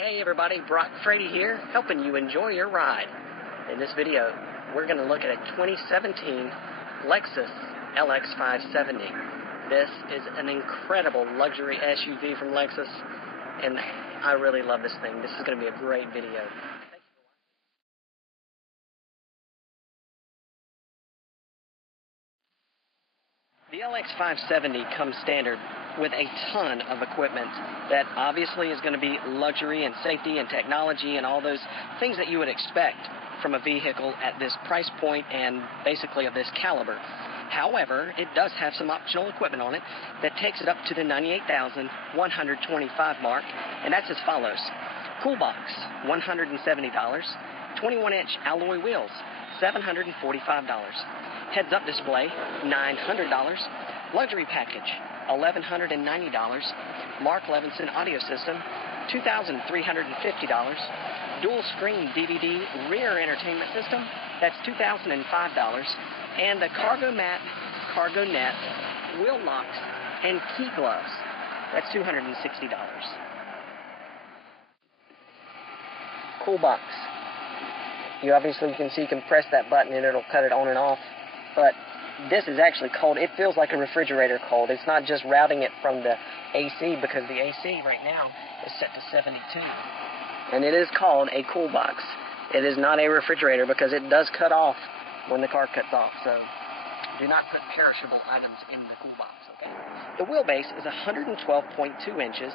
Hey everybody, Brock Frady here, helping you enjoy your ride. In this video, we're going to look at a 2017 Lexus LX570. This is an incredible luxury SUV from Lexus, and I really love this thing. This is going to be a great video. The LX570 comes standard with a ton of equipment that obviously is going to be luxury and safety and technology and all those things that you would expect from a vehicle at this price point and basically of this caliber. However, it does have some optional equipment on it that takes it up to the $98,125 mark, and that's as follows. Cool box, $170. 21-inch alloy wheels, $745. Heads-up display, $900. Luxury package, $1,190. Mark Levinson audio system, $2,350. Dual screen DVD rear entertainment system, that's $2,005. And the cargo mat, cargo net, wheel locks, and key gloves, that's $260. Cool box. You obviously can see you can press that button and it'll cut it on and off, but this is actually cold. It feels like a refrigerator cold. It's not just routing it from the AC, because the AC right now is set to 72. And it is called a cool box. It is not a refrigerator because it does cut off when the car cuts off, so do not put perishable items in the cool box, okay? The wheelbase is 112.2 inches.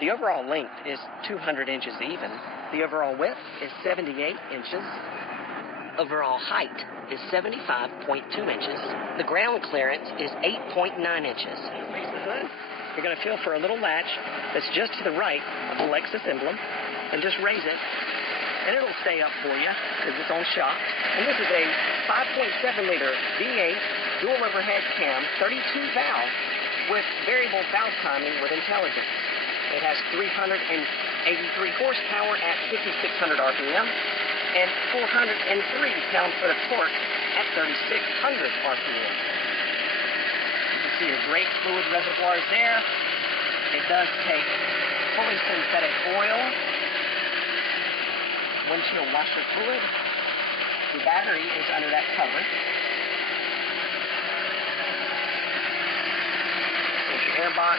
The overall length is 200 inches even. The overall width is 78 inches. Overall height is 75.2 inches. The ground clearance is 8.9 inches. Raise the hood. You're going to feel for a little latch that's just to the right of the Lexus emblem, and just raise it, and it'll stay up for you because it's on shock. And this is a 5.7-liter V8 dual overhead cam, 32 valve with variable valve timing with intelligence. It has 383 horsepower at 5,600 RPM and 403 pound-foot of torque at 3,600 RPM. You can see your great fluid reservoirs there. It does take fully synthetic oil, windshield washer fluid. The battery is under that cover. There's your air box.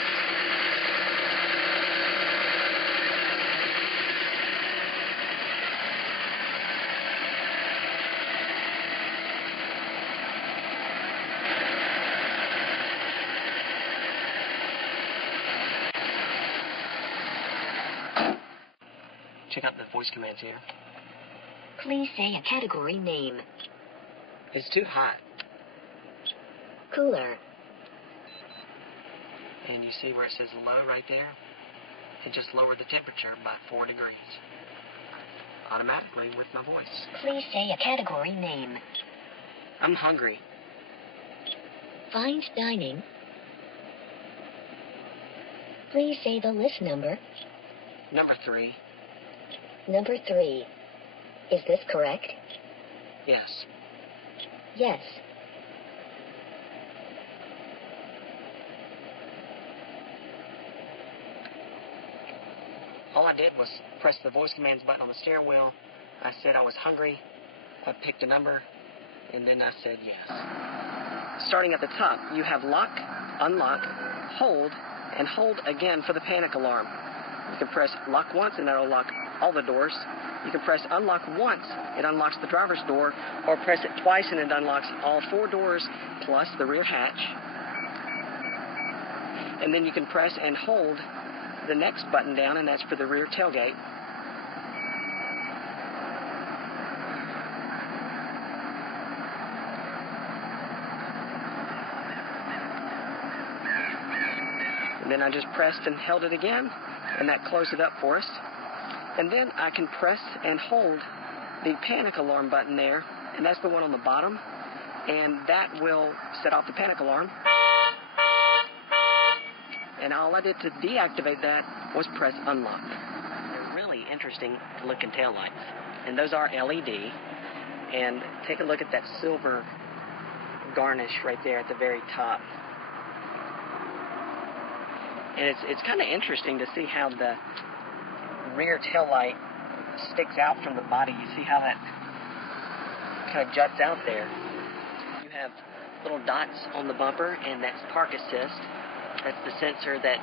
Check out the voice commands here. Please say a category name. It's too hot. Cooler. And you see where it says low right there? It just lowered the temperature by 4 degrees. Automatically with my voice. Please say a category name. I'm hungry. Fine dining. Please say the list number. Number 3. Number 3. Is this correct? Yes. Yes. All I did was press the voice commands button on the steering wheel. I said I was hungry. I picked a number, and then I said yes. Starting at the top, you have lock, unlock, hold, and hold again for the panic alarm. You can press lock once, and that'll lock all the doors. You can press unlock once, it unlocks the driver's door, or press it twice and it unlocks all 4 doors plus the rear hatch. And then you can press and hold the next button down, and that's for the rear tailgate. And then I just pressed and held it again, and that closed it up for us. And then I can press and hold the panic alarm button there, and that's the one on the bottom, and that will set off the panic alarm. And all I did to deactivate that was press unlock. They're really interesting looking taillights, and those are LED. And take a look at that silver garnish right there at the very top. And it's kind of interesting to see how the rear tail light sticks out from the body. You see how that kind of juts out there. You have little dots on the bumper, and that's park assist. That's the sensor that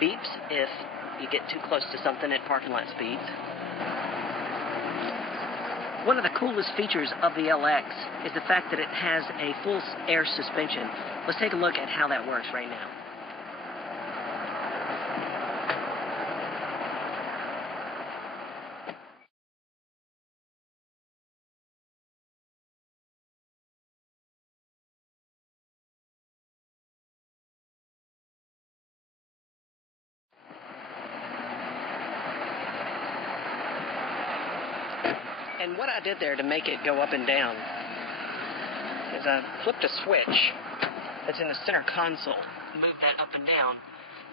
beeps if you get too close to something at parking lot speeds. One of the coolest features of the LX is the fact that it has a full air suspension. Let's take a look at how that works right now. And what I did there to make it go up and down is I flipped a switch that's in the center console, moved that up and down.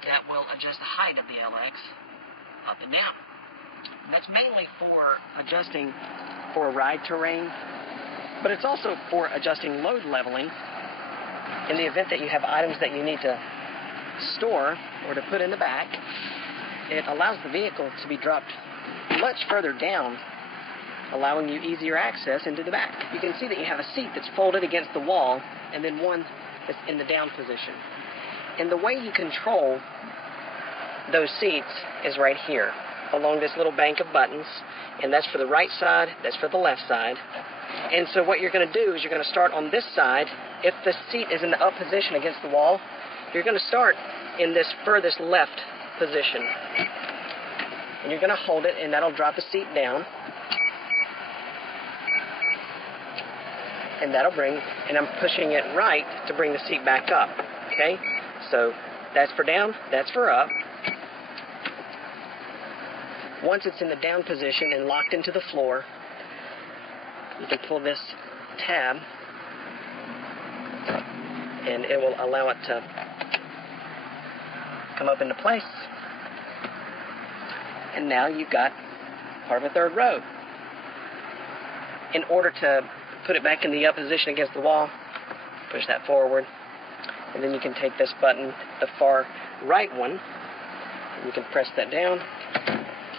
That will adjust the height of the LX up and down. And that's mainly for adjusting for ride terrain, but it's also for adjusting load leveling in the event that you have items that you need to store or to put in the back. It allows the vehicle to be dropped much further down, allowing you easier access into the back. You can see that you have a seat that's folded against the wall, and then one that's in the down position. And the way you control those seats is right here, along this little bank of buttons, and that's for the right side, that's for the left side. And so what you're going to do is you're going to start on this side. If the seat is in the up position against the wall, you're going to start in this furthest left position. And you're going to hold it, and that'll drop the seat down. And that'll bring, and I'm pushing it right to bring the seat back up, okay? So that's for down, that's for up. Once it's in the down position and locked into the floor, you can pull this tab, and it will allow it to come up into place. And now you've got part of a third row. In order to put it back in the up position against the wall, push that forward, and then you can take this button, the far right one, and you can press that down.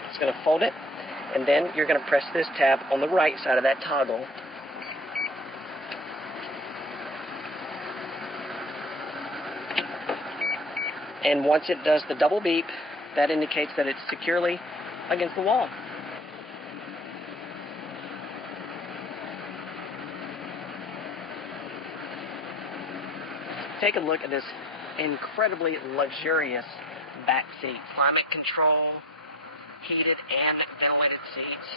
It's going to fold it, and then you're going to press this tab on the right side of that toggle. And once it does the double beep, that indicates that it's securely against the wall. Take a look at this incredibly luxurious back seat. Climate control, heated and ventilated seats.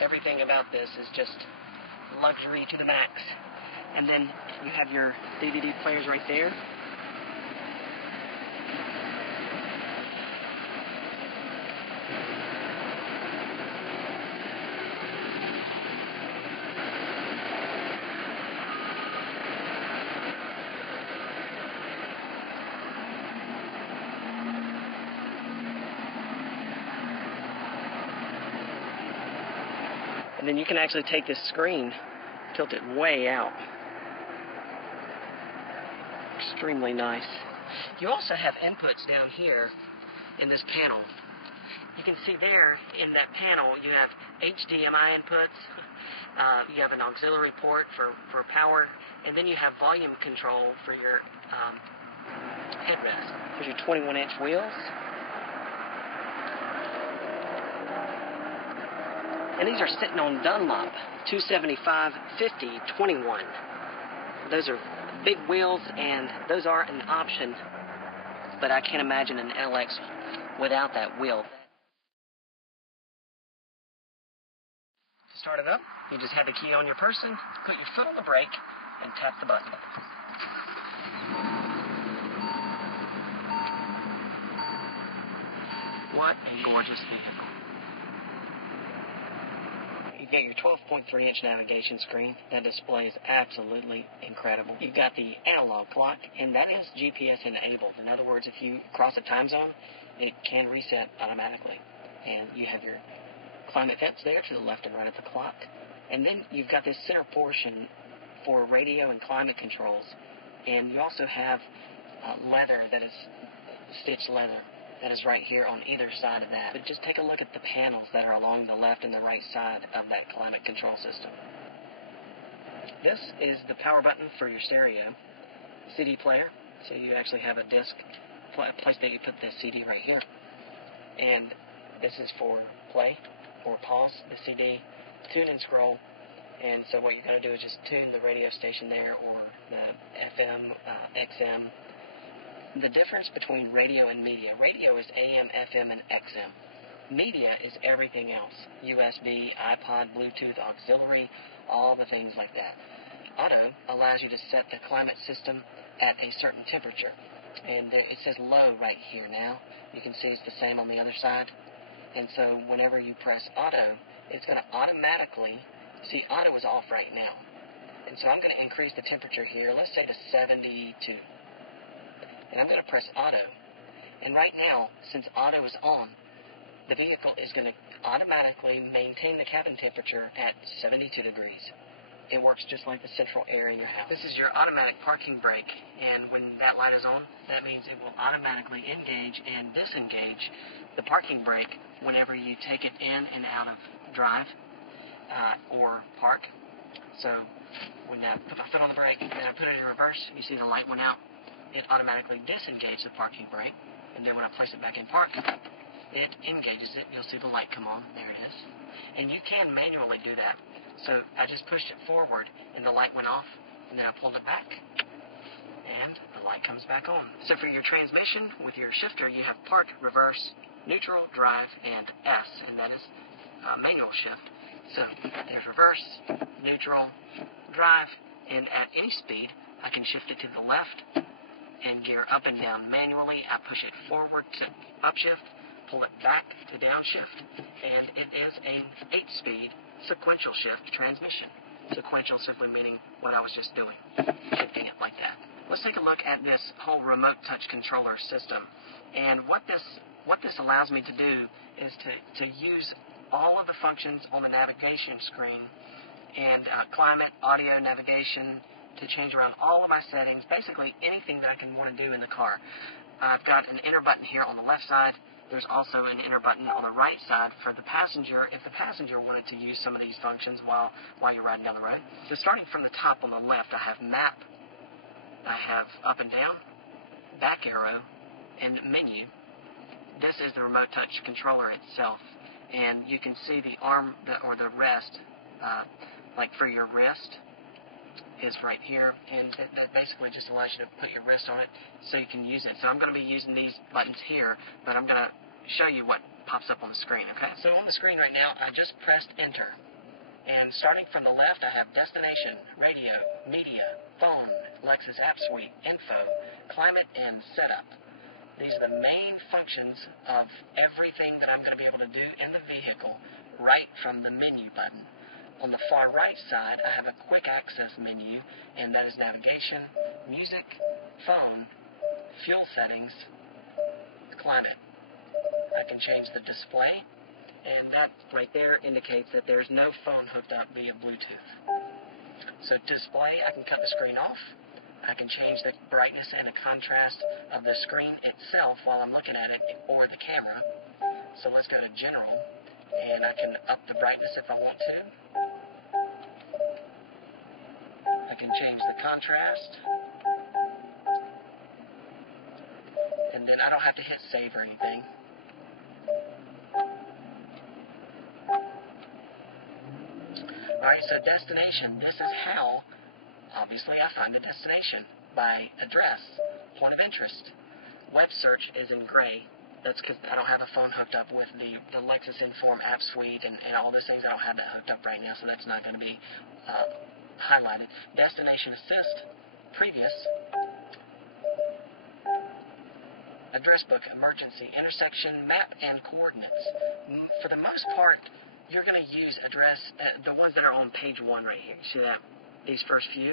Everything about this is just luxury to the max. And then you have your DVD players right there. And then you can actually take this screen, tilt it way out. Extremely nice. You also have inputs down here in this panel. You can see there in that panel you have HDMI inputs, you have an auxiliary port for power, and then you have volume control for your headrest. Here's your 21-inch wheels. And these are sitting on Dunlop 275/50/21. Those are big wheels, and those are an option, but I can't imagine an LX without that wheel. To start it up, you just have the key on your person, put your foot on the brake, and tap the button. What a gorgeous vehicle. You've got your 12.3-inch navigation screen. That display is absolutely incredible. You've got the analog clock, and that is GPS enabled. In other words, if you cross a time zone, it can reset automatically. And you have your climate vents there to the left and right of the clock. And then you've got this center portion for radio and climate controls. And you also have leather that is stitched leather. that is right here on either side of that. But just take a look at the panels that are along the left and the right side of that climate control system. This is the power button for your stereo CD player. So you actually have a disc, a place that you put the CD right here. And this is for play or pause the CD, tune and scroll. And so what you're going to do is just tune the radio station there, or the FM, XM. The difference between radio and media. Radio is AM, FM, and XM. Media is everything else. USB, iPod, Bluetooth, auxiliary, all the things like that. Auto allows you to set the climate system at a certain temperature. And there, it says low right here now. You can see it's the same on the other side. And so whenever you press auto, it's going to automatically, see, auto is off right now. And so I'm going to increase the temperature here, let's say to 72. And I'm going to press auto. And right now, since auto is on, the vehicle is going to automatically maintain the cabin temperature at 72 degrees. It works just like the central air in your house. This is your automatic parking brake, and when that light is on, that means it will automatically engage and disengage the parking brake whenever you take it in and out of drive or park. So when I put my foot on the brake and I put it in reverse, you see the light went out. It automatically disengages the parking brake, and then when I place it back in park, it engages it. You'll see the light come on. There it is. And you can manually do that. So I just pushed it forward, and the light went off, and then I pulled it back, and the light comes back on. So for your transmission, with your shifter, you have park, reverse, neutral, drive, and S, and that is manual shift. So there's reverse, neutral, drive, and at any speed, I can shift it to the left and gear up and down manually. I push it forward to upshift, pull it back to downshift, and it is an 8-speed sequential shift transmission. Sequential simply meaning what I was just doing, shifting it like that. Let's take a look at this whole remote touch controller system. And what this allows me to do is to use all of the functions on the navigation screen, and climate, audio, navigation, to change around all of my settings, basically anything that I can want to do in the car. I've got an enter button here on the left side. There's also an enter button on the right side for the passenger, if the passenger wanted to use some of these functions while you're riding down the road. So starting from the top on the left, I have map, I have up and down, back arrow, and menu. This is the remote touch controller itself, and you can see the arm or the rest, like for your wrist, is right here, and that basically just allows you to put your wrist on it so you can use it. So I'm going to be using these buttons here, but I'm going to show you what pops up on the screen, okay? So on the screen right now, I just pressed enter, and starting from the left, I have destination, radio, media, phone, Lexus App Suite, info, climate, and setup. These are the main functions of everything that I'm going to be able to do in the vehicle right from the menu button. On the far right side, I have a quick access menu, and that is navigation, music, phone, fuel settings, climate. I can change the display, and that right there indicates that there's no phone hooked up via Bluetooth. So to display, I can cut the screen off. I can change the brightness and the contrast of the screen itself while I'm looking at it, or the camera. So let's go to general, and I can up the brightness if I want to. I can change the contrast, and then I don't have to hit save or anything. Alright, so destination. This is how, obviously, I find a destination, by address, point of interest. Web search is in gray. That's because I don't have a phone hooked up with the Lexus Inform app suite and all those things. I don't have that hooked up right now, so that's not going to be highlighted. Destination assist, previous, address book, emergency, intersection, map, and coordinates. For the most part, you're going to use address, the ones that are on page 1 right here. You see that? These first few.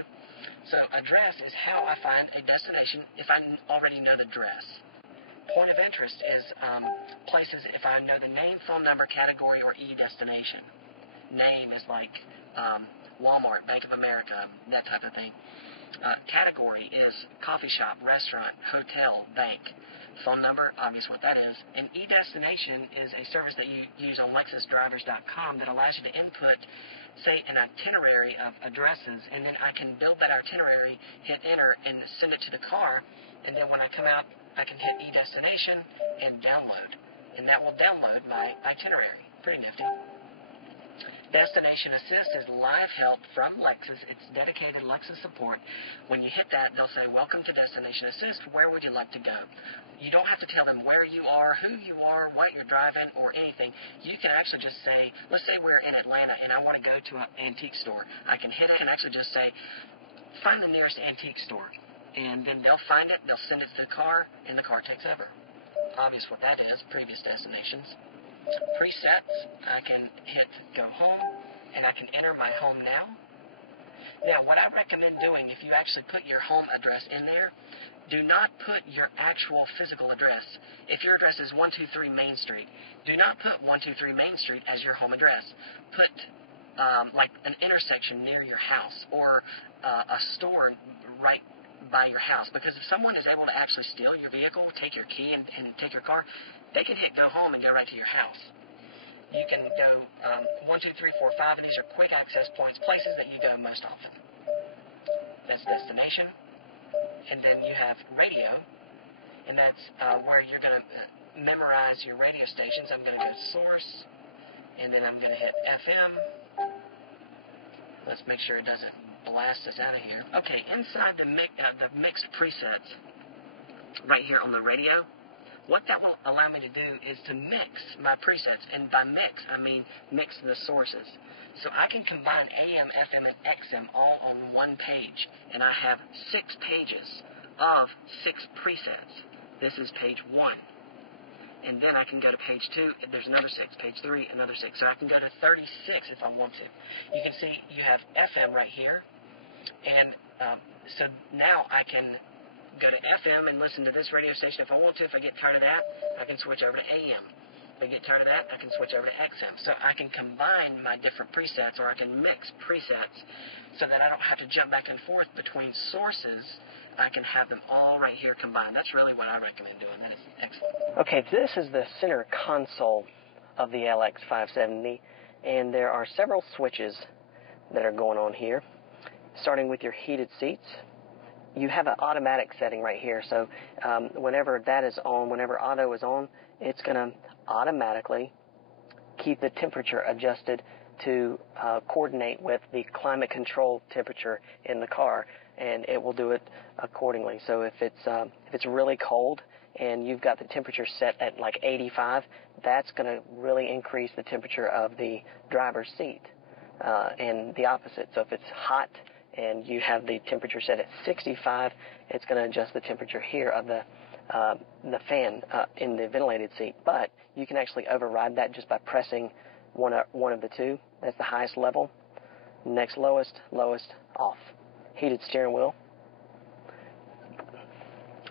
So address is how I find a destination if I already know the address. Point of interest is places if I know the name, phone number, category, or destination. Name is like Walmart, Bank of America, that type of thing. Category is coffee shop, restaurant, hotel, bank. Phone number, obvious what that is. And eDestination is a service that you use on LexusDrivers.com that allows you to input, say, an itinerary of addresses, and then I can build that itinerary, hit enter, and send it to the car, and then when I come out, I can hit eDestination and download, and that will download my itinerary. Pretty nifty. Destination Assist is live help from Lexus. It's dedicated Lexus support. When you hit that, they'll say, welcome to Destination Assist. Where would you like to go? You don't have to tell them where you are, who you are, what you're driving, or anything. You can actually just say, let's say we're in Atlanta and I want to go to an antique store. I can hit it and actually just say, find the nearest antique store. And then they'll find it, they'll send it to the car, and the car takes over. Obvious what that is, previous destinations. Presets, I can hit go home, and I can enter my home now. Now, what I recommend doing, if you actually put your home address in there, do not put your actual physical address. If your address is 123 Main Street, do not put 123 Main Street as your home address. Put like an intersection near your house, or a store right by your house, because if someone is able to actually steal your vehicle, take your key and take your car, they can hit go home and go right to your house. You can go 1, 2, 3, 4, 5, and these are quick access points, places that you go most often. That's destination. And then you have radio, and that's where you're going to memorize your radio stations. I'm going to go source, and then I'm going to hit FM. Let's make sure it doesn't blast us out of here. Okay, inside the mixed presets, right here on the radio, what that will allow me to do is to mix my presets, and by mix, I mean mix the sources. So I can combine AM, FM, and XM all on one page, and I have 6 pages of 6 presets. This is page 1. And then I can go to page 2, there's another 6, page 3, another 6. So I can go to 36 if I want to. You can see you have FM right here, and so now I can go to FM and listen to this radio station if I want to. If I get tired of that, I can switch over to AM. If I get tired of that, I can switch over to XM. So I can combine my different presets, or I can mix presets, so that I don't have to jump back and forth between sources. I can have them all right here combined. That's really what I recommend doing. That is excellent. Okay, this is the center console of the LX570, and there are several switches that are going on here, starting with your heated seats. You have an automatic setting right here, so whenever that is on, whenever auto is on, it's going to automatically keep the temperature adjusted to coordinate with the climate control temperature in the car, and it will do it accordingly. So if it's really cold and you've got the temperature set at like 85, that's going to really increase the temperature of the driver's seat, and the opposite. So if it's hot and you have the temperature set at 65, it's going to adjust the temperature here of the fan in the ventilated seat. But you can actually override that just by pressing one of the two. That's the highest level. Next lowest, off. Heated steering wheel.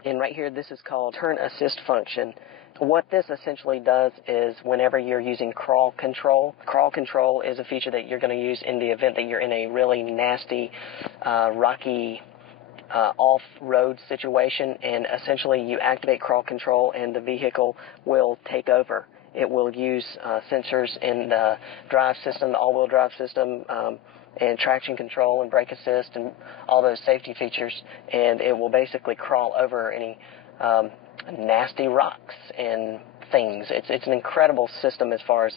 And right here, this is called turn assist function. What this essentially does is whenever you're using crawl control is a feature that you're going to use in the event that you're in a really nasty, rocky, off-road situation, and essentially you activate crawl control and the vehicle will take over. It will use sensors in the drive system, the all-wheel drive system, and traction control and brake assist and all those safety features, and it will basically crawl over any nasty rocks and things. It's an incredible system as far as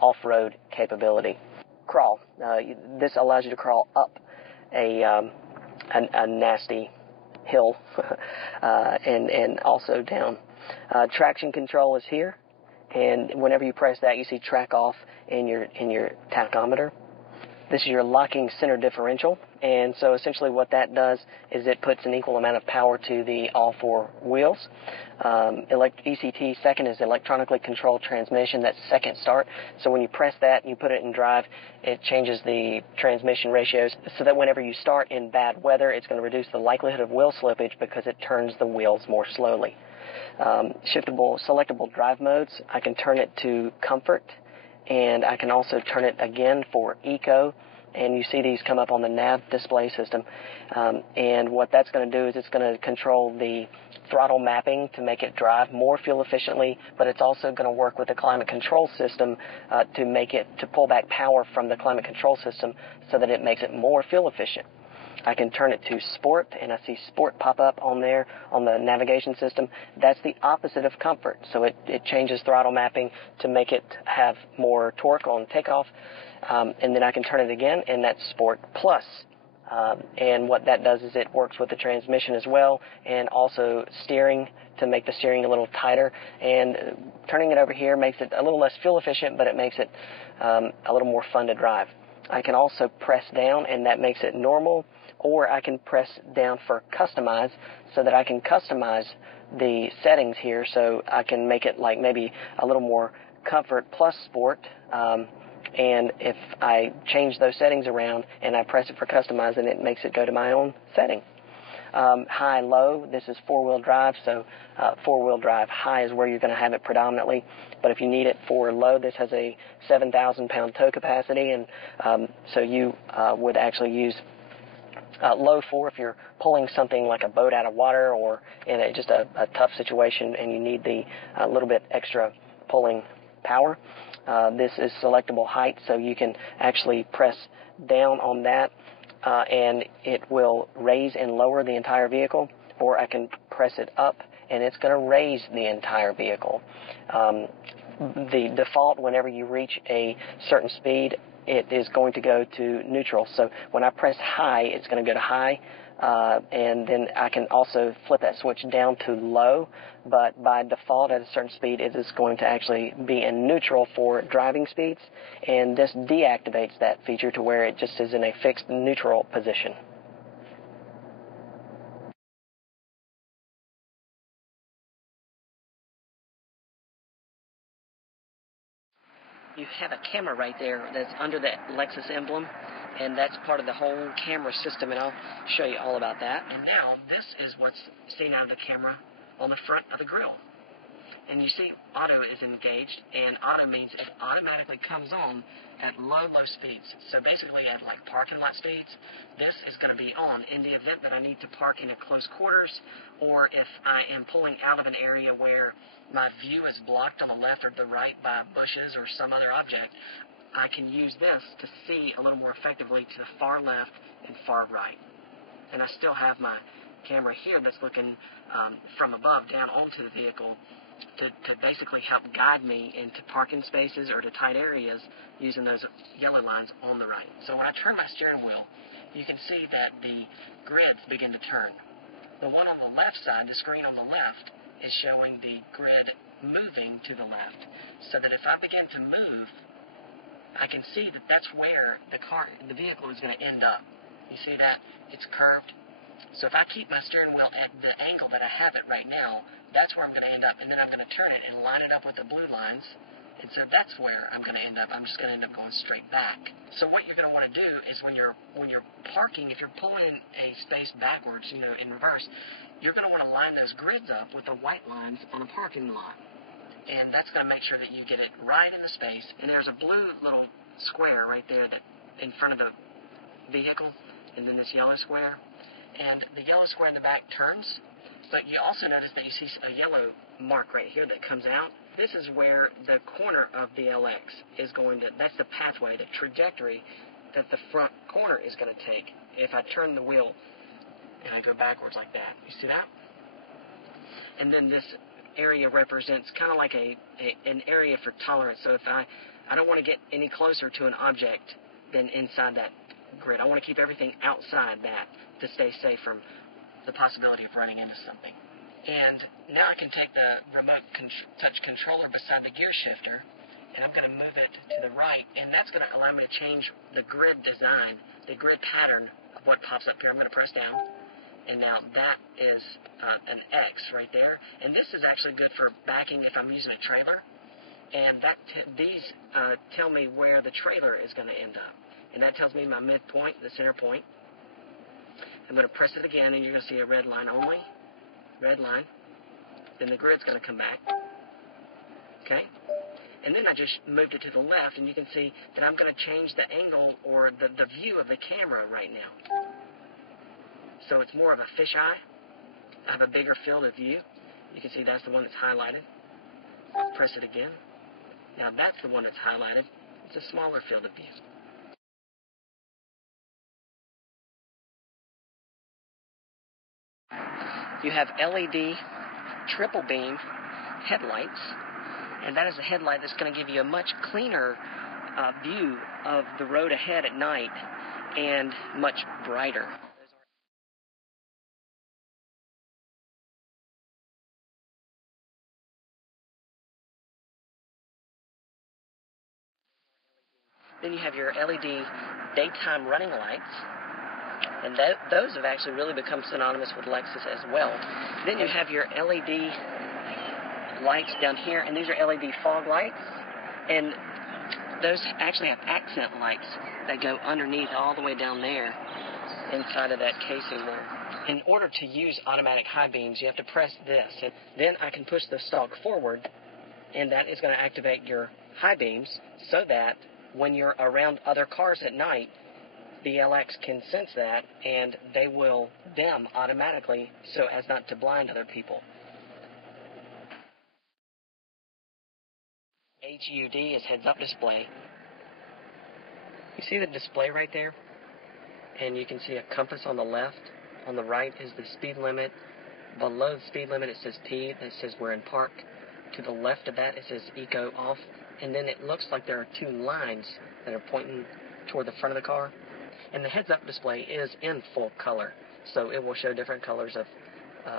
off-road capability. Crawl. This allows you to crawl up a nasty hill and also down. Traction control is here, and whenever you press that, you see track off in your tachometer. This is your locking center differential, and so essentially what that does is it puts an equal amount of power to all 4 wheels. ECT second is electronically controlled transmission. That's second start. So when you press that and you put it in drive, it changes the transmission ratios so that whenever you start in bad weather, it's going to reduce the likelihood of wheel slippage because it turns the wheels more slowly. Selectable drive modes. I can turn it to comfort, and I can also turn it again for eco and you see these come up on the nav display system. And what that's going to do is it's going to control the throttle mapping to make it drive more fuel efficiently, but it's also going to work with the climate control system to pull back power from the climate control system so that it makes it more fuel efficient. I can turn it to sport, and I see sport pop up on there on the navigation system. That's the opposite of comfort. So it changes throttle mapping to make it have more torque on takeoff. And then I can turn it again, and that's sport plus. And what that does is it works with the transmission as well, and also steering to make the steering a little tighter. And turning it over here makes it a little less fuel efficient, but it makes it a little more fun to drive. I can also press down, and that makes it normal, or I can press down for customize so that I can customize the settings here, so I can make it like maybe a little more comfort plus sport. And if I change those settings around and I press it for customize, then it makes it go to my own setting. High, low, this is four-wheel drive, so four-wheel drive high is where you're going to have it predominantly. But if you need it for low, this has a 7,000-pound tow capacity, and so you would actually use low for if you're pulling something like a boat out of water or in just a tough situation and you need the little bit extra pulling power. This is selectable height, so you can actually press down on that and it will raise and lower the entire vehicle, or I can press it up and it's going to raise the entire vehicle. The default, whenever you reach a certain speed, it is going to go to neutral. So when I press high, it's going to go to high, and then I can also flip that switch down to low, but by default at a certain speed it is going to actually be in neutral for driving speeds, and this deactivates that feature to where it just is in a fixed neutral position. You have a camera right there that's under that Lexus emblem, and that's part of the whole camera system, and I'll show you all about that. And now this is what's seen out of the camera on the front of the grill. And you see auto is engaged, and auto means it automatically comes on at low speeds. So basically at like parking lot speeds, this is going to be on in the event that I need to park in a close quarters, or if I am pulling out of an area where my view is blocked on the left or the right by bushes or some other object. I can use this to see a little more effectively to the far left and far right. And I still have my camera here that's looking from above down onto the vehicle to basically help guide me into parking spaces or to tight areas using those yellow lines on the right. So when I turn my steering wheel, you can see that the grids begin to turn. The one on the left side, the screen on the left, is showing the grid moving to the left, so that if I begin to move, I can see that that's where the vehicle is going to end up. You see that? It's curved. So if I keep my steering wheel at the angle that I have it right now, that's where I'm going to end up, and then I'm going to turn it and line it up with the blue lines, and so that's where I'm going to end up. I'm just going to end up going straight back. So what you're going to want to do is when you're parking, if you're pulling a space backwards, in reverse, you're going to want to line those grids up with the white lines on a parking lot. And that's going to make sure that you get it right in the space. And there's a blue little square right there that in front of the vehicle, and then this yellow square. And the yellow square in the back turns, but you also notice that you see a yellow mark right here that comes out. This is where the corner of the LX is going to, that's the pathway, the trajectory that the front corner is going to take if I turn the wheel and I go backwards like that. You see that? And then this area represents kind of like an area for tolerance. So if I don't want to get any closer to an object than inside that grid. I want to keep everything outside that to stay safe from the possibility of running into something. And now I can take the remote touch controller beside the gear shifter, and I'm going to move it to the right, and that's going to allow me to change the grid design, the grid pattern of what pops up here. I'm going to press down, and now that is an X right there. And this is actually good for backing if I'm using a trailer, and these tell me where the trailer is going to end up. And that tells me my midpoint, the center point. I'm going to press it again, and you're going to see a red line only. Red line. Then the grid's going to come back. Okay? And then I just moved it to the left, and you can see that I'm going to change the angle or the view of the camera right now. So it's more of a fisheye. I have a bigger field of view. You can see that's the one that's highlighted. Press it again. Now that's the one that's highlighted. It's a smaller field of view. You have LED triple beam headlights, and that is a headlight that's going to give you a much cleaner view of the road ahead at night and much brighter. Then you have your LED daytime running lights, and those have actually really become synonymous with Lexus as well. Then you have your LED lights down here, and these are LED fog lights, and those actually have accent lights that go underneath all the way down there inside of that casing there. In order to use automatic high beams, you have to press this, and then I can push the stalk forward, and that is going to activate your high beams so that when you're around other cars at night, the LX can sense that, and they will dim automatically so as not to blind other people. HUD is heads-up display. You see the display right there? And you can see a compass on the left. On the right is the speed limit. Below the speed limit it says P, that says we're in park. To the left of that it says Eco off. And then it looks like there are two lines that are pointing toward the front of the car. And the heads-up display is in full color, so it will show different colors of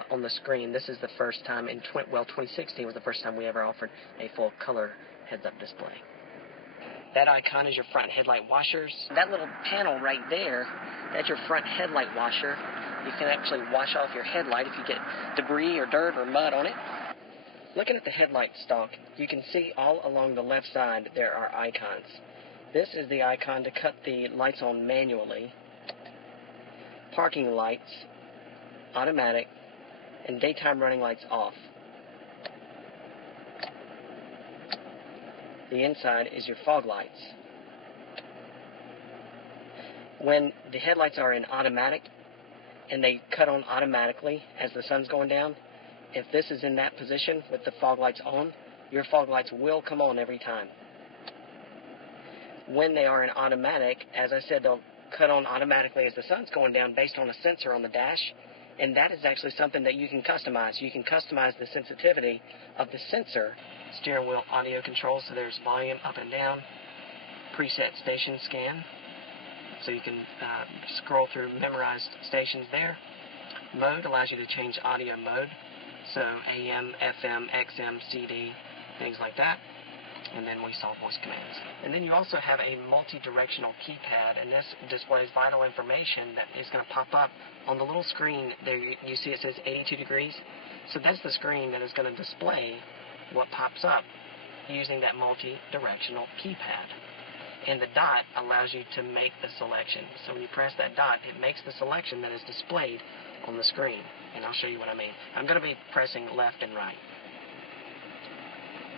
on the screen. This is the first time in 2016 was the first time we ever offered a full color heads-up display. That icon is your front headlight washers. That little panel right there, that's your front headlight washer. You can actually wash off your headlight if you get debris or dirt or mud on it. Looking at the headlight stalk, you can see all along the left side there are icons. This is the icon to cut the lights on manually, parking lights, automatic, and daytime running lights off. The inside is your fog lights. When the headlights are in automatic and they cut on automatically as the sun's going down, if this is in that position with the fog lights on, your fog lights will come on every time. When they are in automatic, as I said, they'll cut on automatically as the sun's going down based on a sensor on the dash, and that is actually something that you can customize. You can customize the sensitivity of the sensor. Steering wheel audio controls, so there's volume up and down, preset station scan, so you can scroll through memorized stations there. Mode allows you to change audio mode, so AM, FM, XM, CD, things like that. And then we saw voice commands. And then you also have a multi-directional keypad, and this displays vital information that is going to pop up on the little screen there. You see it says 82 degrees. So that's the screen that is going to display what pops up using that multi-directional keypad. And the dot allows you to make the selection. So when you press that dot, it makes the selection that is displayed on the screen. And I'll show you what I mean. I'm going to be pressing left and right.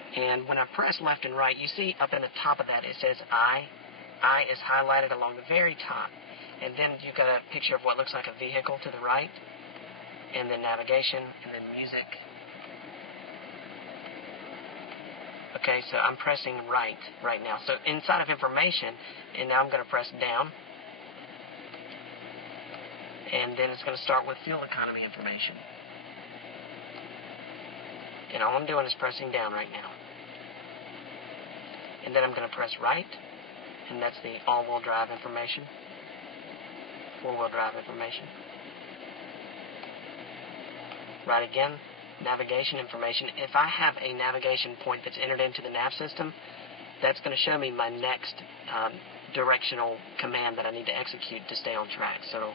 And when I press left and right, you see up in the top of that it says I. I is highlighted along the very top. And then you've got a picture of what looks like a vehicle to the right. And then navigation, and then music. Okay, so I'm pressing right now. So inside of information, and now I'm going to press down. And then it's going to start with fuel economy information. And all I'm doing is pressing down right now. And then I'm going to press right, and that's the all-wheel drive information, four-wheel drive information. Right again, navigation information. If I have a navigation point that's entered into the nav system, that's going to show me my next directional command that I need to execute to stay on track. So,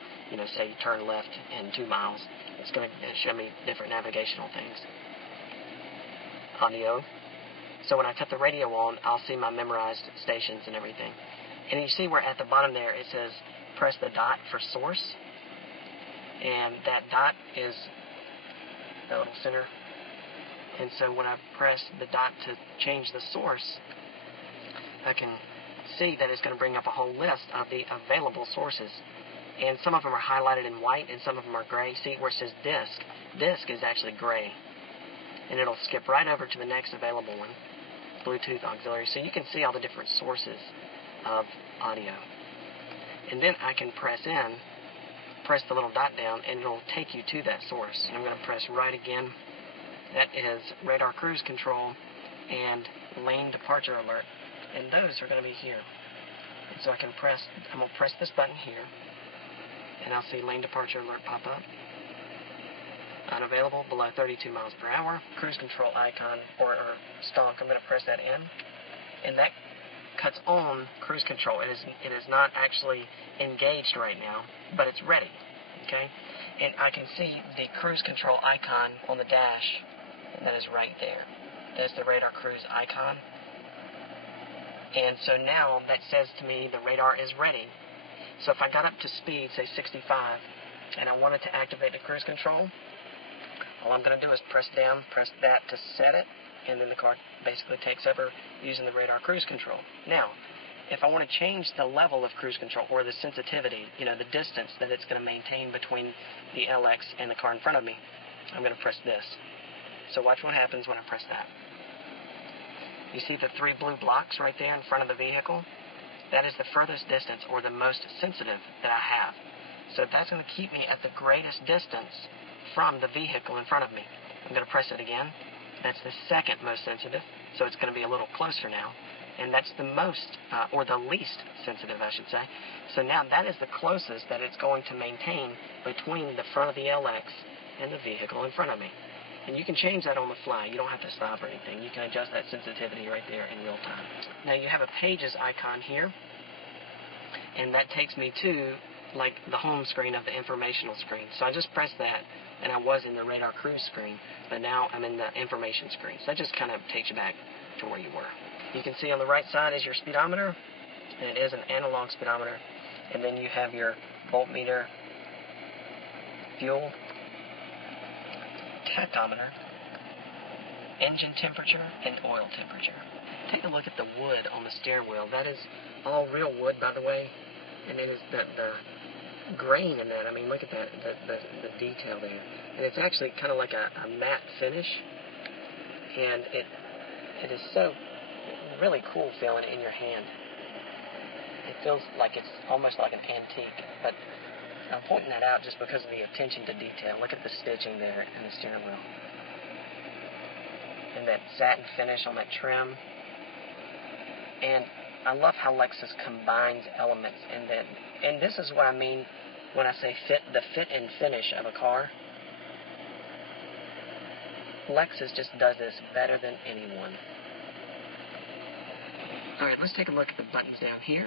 say you turn left in 2 miles, it's going to show me different navigational things. Audio. So when I tap the radio on, I'll see my memorized stations and everything. And you see where at the bottom there it says press the dot for source. And that dot is that little center And so when I press the dot to change the source, I can see that it's going to bring up a whole list of the available sources. And some of them are highlighted in white and some of them are gray. See where it says disk? Disk is actually gray. And it'll skip right over to the next available one, Bluetooth auxiliary. So you can see all the different sources of audio. And then I can press the little dot down, and it'll take you to that source. And I'm going to press right again. That is radar cruise control and lane departure alert. And those are going to be here. And so I'm going to press this button here, and I'll see lane departure alert pop up. Unavailable below 32 miles per hour. Cruise control icon or stonk. I'm going to press that in, and that cuts on cruise control. It is not actually engaged right now, but it's ready. Okay, and I can see the cruise control icon on the dash, and that is right there. That's the radar cruise icon. And so now that says to me the radar is ready. So if I got up to speed, say 65, and I wanted to activate the cruise control, all I'm going to do is press that to set it, and then the car basically takes over using the radar cruise control. Now, if I want to change the level of cruise control or the sensitivity, the distance that it's going to maintain between the LX and the car in front of me, I'm going to press this. So watch what happens when I press that. You see the 3 blue blocks right there in front of the vehicle? That is the furthest distance or the most sensitive that I have. So that's going to keep me at the greatest distance from the vehicle in front of me. I'm going to press it again. That's the second most sensitive, so it's going to be a little closer now. And that's the most, or the least sensitive, I should say. So now that is the closest that it's going to maintain between the front of the LX and the vehicle in front of me. And you can change that on the fly. You don't have to stop or anything. You can adjust that sensitivity right there in real time. Now you have a Pages icon here, and that takes me to like the home screen of the informational screen. So I just pressed that, and I was in the radar cruise screen, but now I'm in the information screen. So that just kind of takes you back to where you were. You can see on the right side is your speedometer, and it is an analog speedometer. And then you have your voltmeter, fuel, tachometer, engine temperature, and oil temperature. Take a look at the wood on the steering wheel. That is all real wood, by the way, and it is the grain in that. I mean, look at that, the detail there. And it's actually kind of like a matte finish, and it is so really cool feeling in your hand. It feels like it's almost like an antique, but I'm pointing that out just because of the attention to detail. Look at the stitching there in the steering wheel. And that satin finish on that trim. And I love how Lexus combines elements in that. And this is what I mean when I say the fit and finish of a car. Lexus just does this better than anyone. Alright, let's take a look at the buttons down here.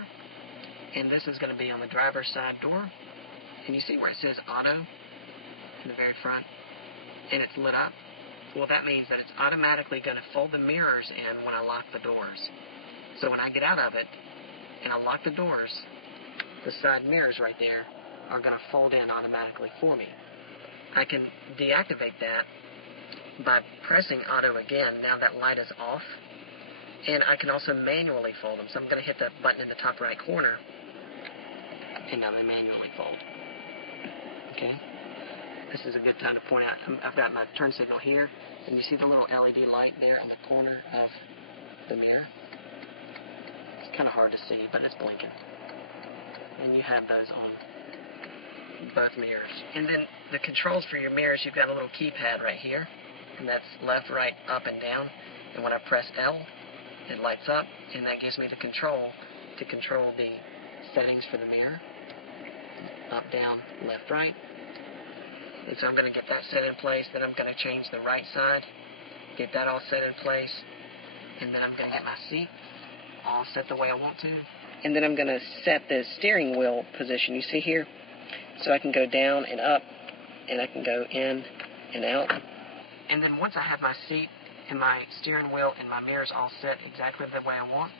And this is going to be on the driver's side door. And you see where it says auto in the very front? And it's lit up? Well, that means that it's automatically going to fold the mirrors in when I lock the doors. So when I get out of it and I lock the doors, the side mirrors right there are going to fold in automatically for me. I can deactivate that by pressing auto again. Now that light is off. And I can also manually fold them. So I'm going to hit that button in the top right corner, and now they manually fold. Okay? This is a good time to point out, I've got my turn signal here, and you see the little LED light there on the corner of the mirror? It's kind of hard to see, but it's blinking. And you have those on both mirrors. And then the controls for your mirrors, you've got a little keypad right here, and that's left, right, up, and down. And when I press L, it lights up, and that gives me the control to control the settings for the mirror. Up, down, left, right. And so I'm going to get that set in place. Then I'm going to change the right side, get that all set in place. And then I'm going to get my seat all set the way I want to. And then I'm going to set the steering wheel position. You see here? So I can go down and up, and I can go in and out. And then once I have my seat and my steering wheel and my mirrors all set exactly the way I want,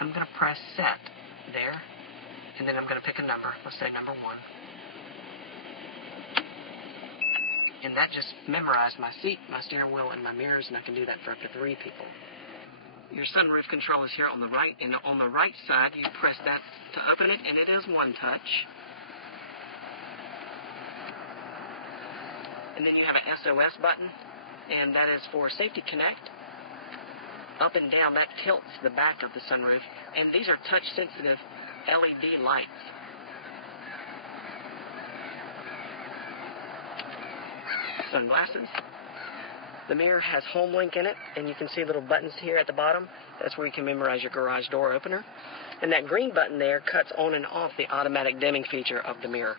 I'm going to press set there, and then I'm going to pick a number. Let's say number 1. And that just memorized my seat, my steering wheel, and my mirrors, and I can do that for up to 3 people. Your sunroof control is here on the right, and on the right side, you press that to open it, and it is one touch. And then you have an SOS button, and that is for Safety Connect. Up and down, that tilts the back of the sunroof, and these are touch-sensitive LED lights. Sunglasses. The mirror has Home Link in it, and you can see little buttons here at the bottom. That's where you can memorize your garage door opener. And that green button there cuts on and off the automatic dimming feature of the mirror.